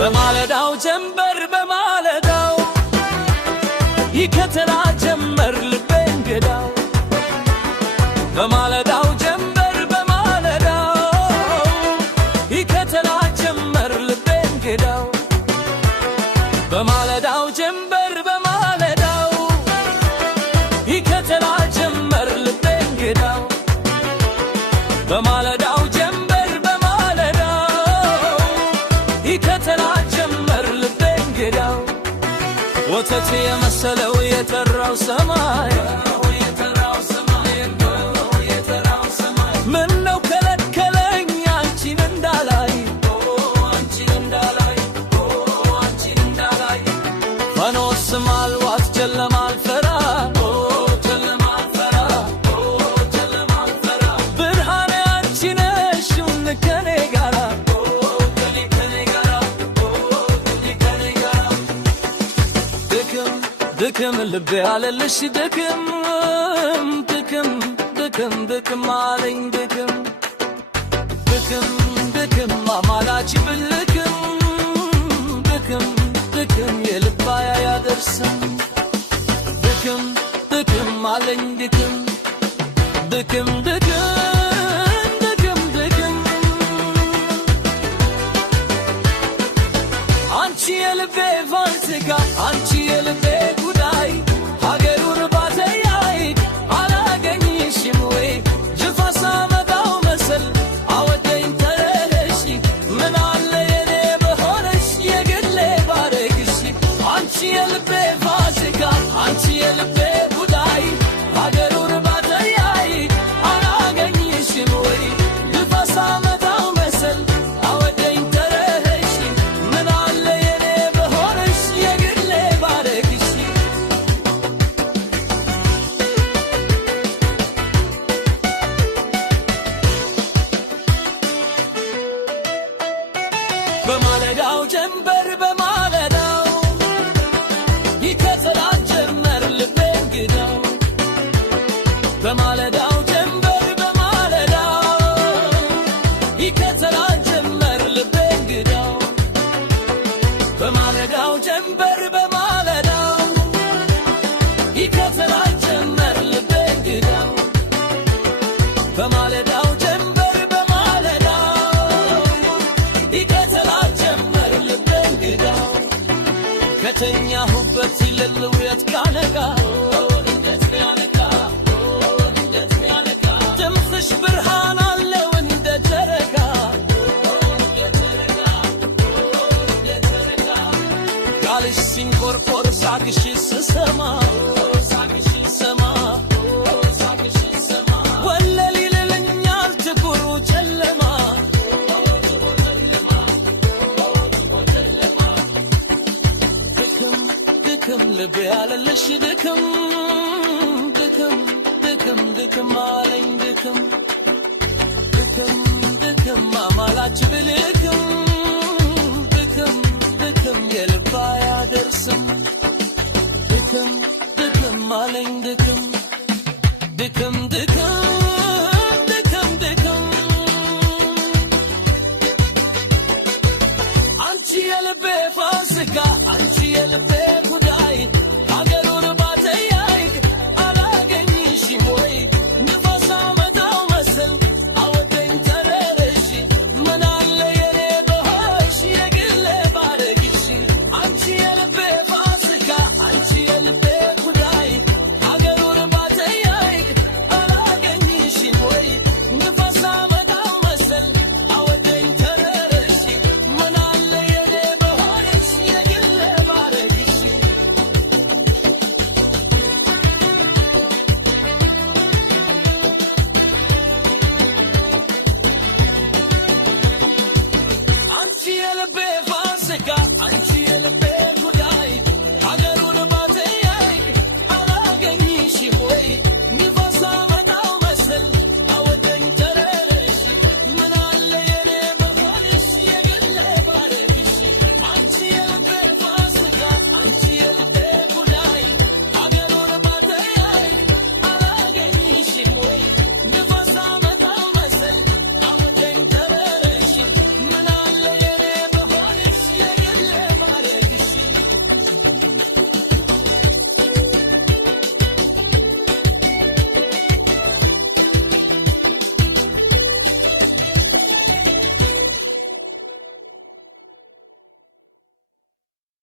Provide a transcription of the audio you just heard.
በማለዳው ጀንበር በማለዳው ይከተላ ጀመር ልቤ እንግዳው በማለዳው ጀንበር በማለዳው ይከተላ ጀመር ልቤ እንግዳው በማለዳው ጀንበር በማለዳው ይከተላ ጀመር ልቤ እንግዳው በማለዳው ጀንበር በማለዳው ይከተላ ጀመር ልቤ እንግዳው ወተት የመሰለው የጠራው ሰማይ ምነው ከለከለኝ አንቺን እንዳላይ ፈኖስም አልዋት ጨለማ አልፈራ ብርሃኔ አንቺ ነሽ ከኔ ጋራ ድክም ልቤ አለልሽ ድክም ድክም ድክም ድክም አለኝ ድክም ድክም ድክም አማላች ብልክም ድክም ድክም የልባያ ያደርስም ድክም ድክም አለኝ ድክም ድክም ድክም ድክም ድክም አንቺ የልቤ ቫንትጋ አንቺ የልቤ ጉዳይ ሀገሩ ርባተያይ አላገኝሽም ወይ ጅፋሳ መጣው መሰል አወደኝ ተረሽ ምን አለ የኔ በሆነሽ የግሌ ባረግሽ አንቺ የልቤ ቫንትጋ አንቺ የልቤ ጉዳይ ሀገሩ ርባተያይ አላገኝሽም ወይ ጅፋሳ መጣው መሰል አወደኝ ተረሽ ምን አለ የኔ በሆነሽ የግሌ ባረግሽ በማለዳው ጀንበር በማለዳው ይከተላ ጀመር ልቤ እንግዳው በማለዳው ጀንበር በማለዳው ይከተላ ጀመር ልቤ እንግዳው በማለዳው ጀንበር በማለዳው ይከተላ ጀመር ልቤ እንግዳው በማለዳው ጀንበር በማለዳው ይከተላ ጀመር ልቤ እንግዳው ከተኛሁበት ይለለው የትካነጋ ድምፅሽ ብርሃን አለው እንደ ጨረቃ ቃልሽ ሲንቆርቆር ሳቅሽ ስሰማ ወለል ይልልኛል ጥቁሩ ጨለማ ድክም ድክም ልቤ ያለልሽ ድክም ድክም ድክም ድክም